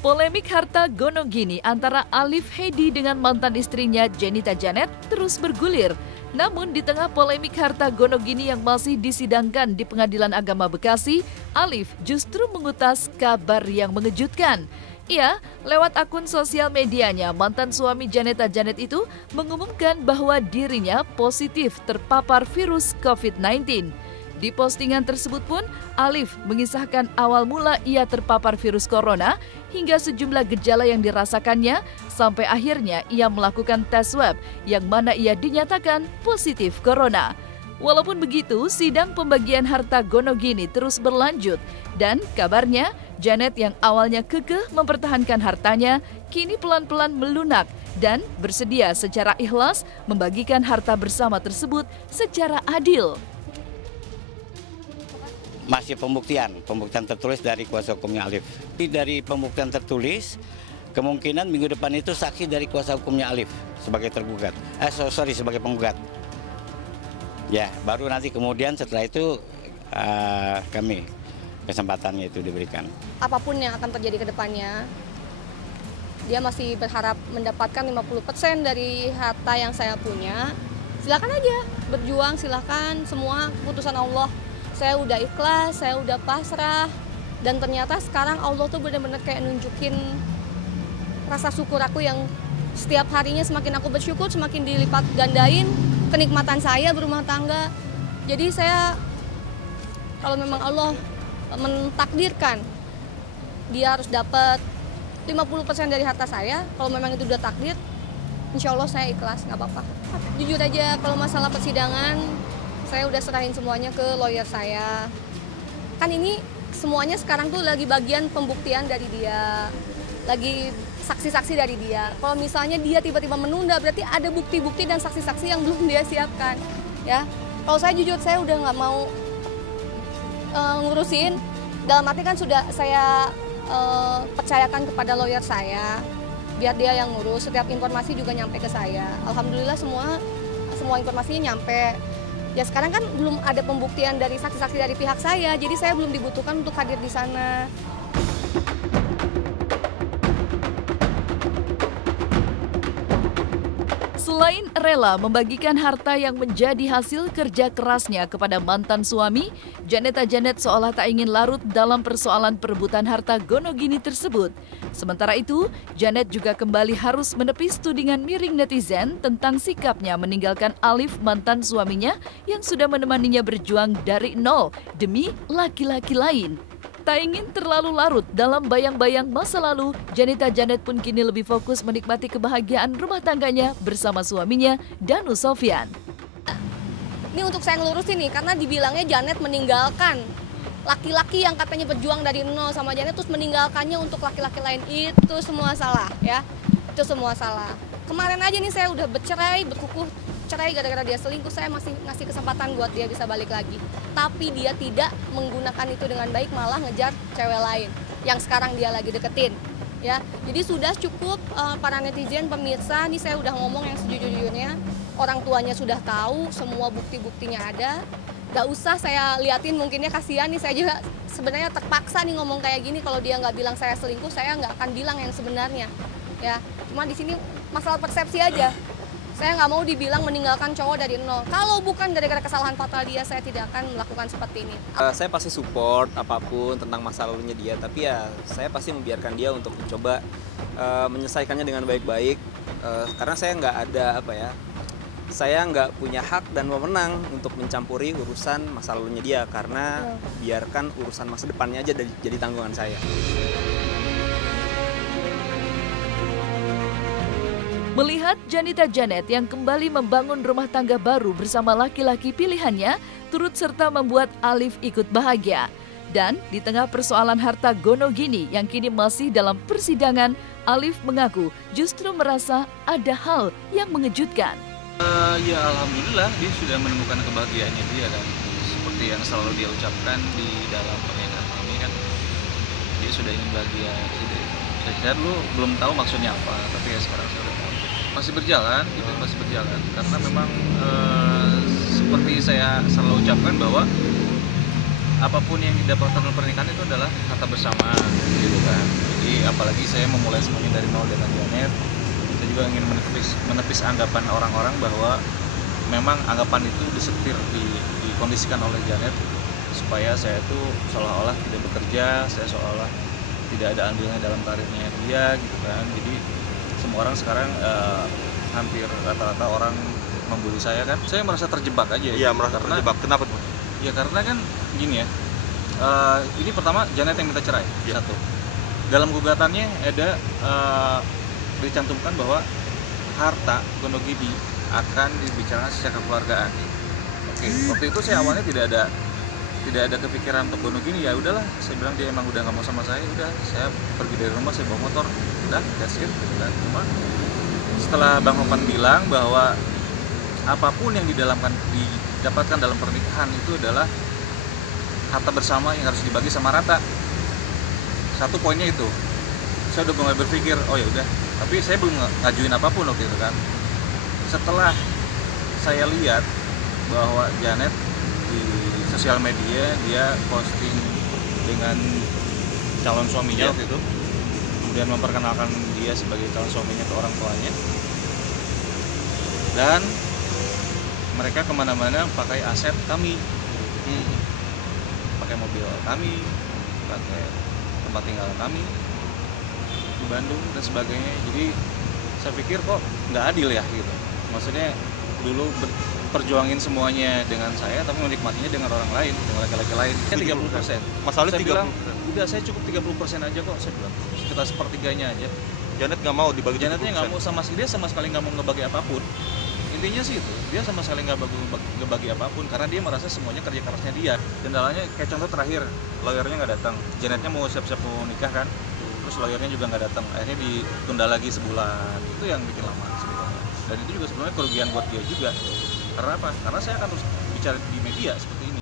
Polemik harta gonogini antara Alif Hedi dengan mantan istrinya Jenita Janet terus bergulir. Namun di tengah polemik harta gonogini yang masih disidangkan di Pengadilan Agama Bekasi, Alif justru mengutas kabar yang mengejutkan. Ia, lewat akun sosial medianya, mantan suami Jenita Janet itu mengumumkan bahwa dirinya positif terpapar virus COVID-19. Di postingan tersebut pun, Alif mengisahkan awal mula ia terpapar virus corona hingga sejumlah gejala yang dirasakannya sampai akhirnya ia melakukan tes swab yang mana ia dinyatakan positif corona. Walaupun begitu, sidang pembagian harta gonogini terus berlanjut dan kabarnya Janet yang awalnya kekeh mempertahankan hartanya kini pelan-pelan melunak dan bersedia secara ikhlas membagikan harta bersama tersebut secara adil. Masih pembuktian tertulis dari kuasa hukumnya Alif. Dari pembuktian tertulis, kemungkinan minggu depan itu saksi dari kuasa hukumnya Alif sebagai tergugat. Sebagai penggugat. Ya, baru nanti kemudian setelah itu kami kesempatannya itu diberikan. Apapun yang akan terjadi ke depannya, dia masih berharap mendapatkan 50% dari harta yang saya punya. Silakan aja, berjuang silakan, semua keputusan Allah. Saya udah ikhlas, saya udah pasrah, dan ternyata sekarang Allah tuh benar-benar kayak nunjukin rasa syukur aku yang setiap harinya semakin aku bersyukur, semakin dilipat gandain kenikmatan saya berumah tangga. Jadi saya, kalau memang Allah mentakdirkan dia harus dapat 50% dari harta saya, kalau memang itu udah takdir, insya Allah saya ikhlas, nggak apa-apa. Jujur aja, kalau masalah persidangan, saya udah serahin semuanya ke lawyer saya. Kan ini semuanya sekarang tuh lagi bagian pembuktian dari dia, lagi saksi-saksi dari dia. Kalau misalnya dia tiba-tiba menunda, berarti ada bukti-bukti dan saksi-saksi yang belum dia siapkan. Ya, kalau saya jujur, saya udah nggak mau ngurusin. Dalam arti kan sudah saya percayakan kepada lawyer saya, biar dia yang ngurus. Setiap informasi juga nyampe ke saya. Alhamdulillah semua informasinya nyampe. Ya sekarang kan belum ada pembuktian dari saksi-saksi dari pihak saya, jadi saya belum dibutuhkan untuk hadir di sana. Selain rela membagikan harta yang menjadi hasil kerja kerasnya kepada mantan suami, Jenita Janet seolah tak ingin larut dalam persoalan perebutan harta gonogini tersebut. Sementara itu, Janet juga kembali harus menepis tudingan miring netizen tentang sikapnya meninggalkan Alif, mantan suaminya yang sudah menemaninya berjuang dari nol demi laki-laki lain. Tak ingin terlalu larut dalam bayang-bayang masa lalu, Jenita Janet pun kini lebih fokus menikmati kebahagiaan rumah tangganya bersama suaminya, Danu Sofyan. Ini untuk saya ngelurusin nih, karena dibilangnya Janet meninggalkan laki-laki yang katanya berjuang dari nol sama Janet, terus meninggalkannya untuk laki-laki lain. Itu semua salah ya, itu semua salah. Kemarin aja nih saya udah bercerai, berkukuh cerai gara-gara dia selingkuh, saya masih ngasih kesempatan buat dia bisa balik lagi. Tapi dia tidak menggunakan itu dengan baik, malah ngejar cewek lain yang sekarang dia lagi deketin. Ya, jadi sudah cukup para netizen, pemirsa, nih saya udah ngomong yang sejujur-jujurnya. Orang tuanya sudah tahu, semua bukti-buktinya ada. Gak usah saya liatin, mungkinnya kasihan nih, saya juga sebenarnya terpaksa nih ngomong kayak gini. Kalau dia nggak bilang saya selingkuh, saya nggak akan bilang yang sebenarnya. Ya, cuma di sini masalah persepsi aja. Saya nggak mau dibilang meninggalkan cowok dari nol. Kalau bukan gara-gara kesalahan fatal dia, saya tidak akan melakukan seperti ini. Saya pasti support apapun tentang masa lalunya dia, tapi ya saya pasti membiarkan dia untuk mencoba menyelesaikannya dengan baik-baik. Karena saya nggak ada saya nggak punya hak dan wewenang untuk mencampuri urusan masa lalunya dia, karena biarkan urusan masa depannya aja jadi tanggungan saya. Melihat Jenita Janet yang kembali membangun rumah tangga baru bersama laki-laki pilihannya, turut serta membuat Alif ikut bahagia. Dan di tengah persoalan harta gonogini yang kini masih dalam persidangan, Alif mengaku justru merasa ada hal yang mengejutkan. Ya alhamdulillah dia sudah menemukan kebahagiaannya dia, dan seperti yang selalu dia ucapkan di dalam pernikahan ini kan, dia sudah ingin bahagia. Saya dulu belum tahu maksudnya apa, tapi ya sekarang sudah tahu. masih berjalan gitu, masih berjalan karena memang seperti saya selalu ucapkan bahwa apapun yang didapatkan dalam pernikahan itu adalah harta bersama gitu kan. Jadi apalagi saya memulai semuanya dari nol dengan Janet, saya juga ingin menepis anggapan orang-orang bahwa memang anggapan itu dikondisikan oleh Janet supaya saya itu seolah-olah tidak bekerja, saya seolah-olah tidak ada andilnya dalam karirnya dia gitu kan. Jadi semua orang sekarang hampir rata-rata orang membuli saya kan. Saya merasa terjebak aja. Iya, merasa terjebak. Kenapa tuh? Ya karena kan gini ya, ini pertama Janet yang minta cerai, satu. Dalam gugatannya ada dicantumkan bahwa harta Gonogini akan dibicarakan secara kekeluargaan. Oke, waktu itu saya awalnya tidak ada kepikiran untuk Gonogini, ya udahlah, saya bilang dia emang udah nggak mau sama saya, udah saya pergi dari rumah, saya bawa motor, udah that's it gitu kan. Cuma setelah Bang Hopan bilang bahwa apapun yang didapatkan dalam pernikahan itu adalah harta bersama yang harus dibagi sama rata. Satu poinnya itu. Saya udah mulai berpikir, oh ya udah. Tapi saya belum ngajuin apapun waktu itu kan. Setelah saya lihat bahwa Janet di sosial media dia posting dengan calon suaminya waktu itu, kemudian memperkenalkan dia sebagai calon suaminya ke orang tuanya, dan mereka kemana-mana pakai aset kami, pakai mobil kami, pakai tempat tinggal kami di Bandung dan sebagainya. Jadi saya pikir kok nggak adil ya gitu. Maksudnya dulu perjuangin semuanya dengan saya, tapi menikmatinya dengan orang lain, dengan laki-laki lain. 30%. Masalahnya 30%. Bilang, udah saya cukup 30% aja kok, saya bilang. Sekitar sepertiganya aja. Janet nggak mau dibagi. Janetnya nggak mau dia sama sekali nggak mau ngebagi apapun. Intinya sih itu, dia sama sekali nggak bagi apapun karena dia merasa semuanya kerja kerasnya dia. Kendalanya kayak contoh terakhir, lawyernya nggak datang. Janetnya mau siap-siap mau nikah kan, terus lawyernya juga nggak datang. Akhirnya ditunda lagi sebulan. Itu yang bikin lama sebetulnya. Dan itu juga sebenarnya kerugian buat dia juga. Karena apa? Karena saya akan terus bicara di media seperti ini.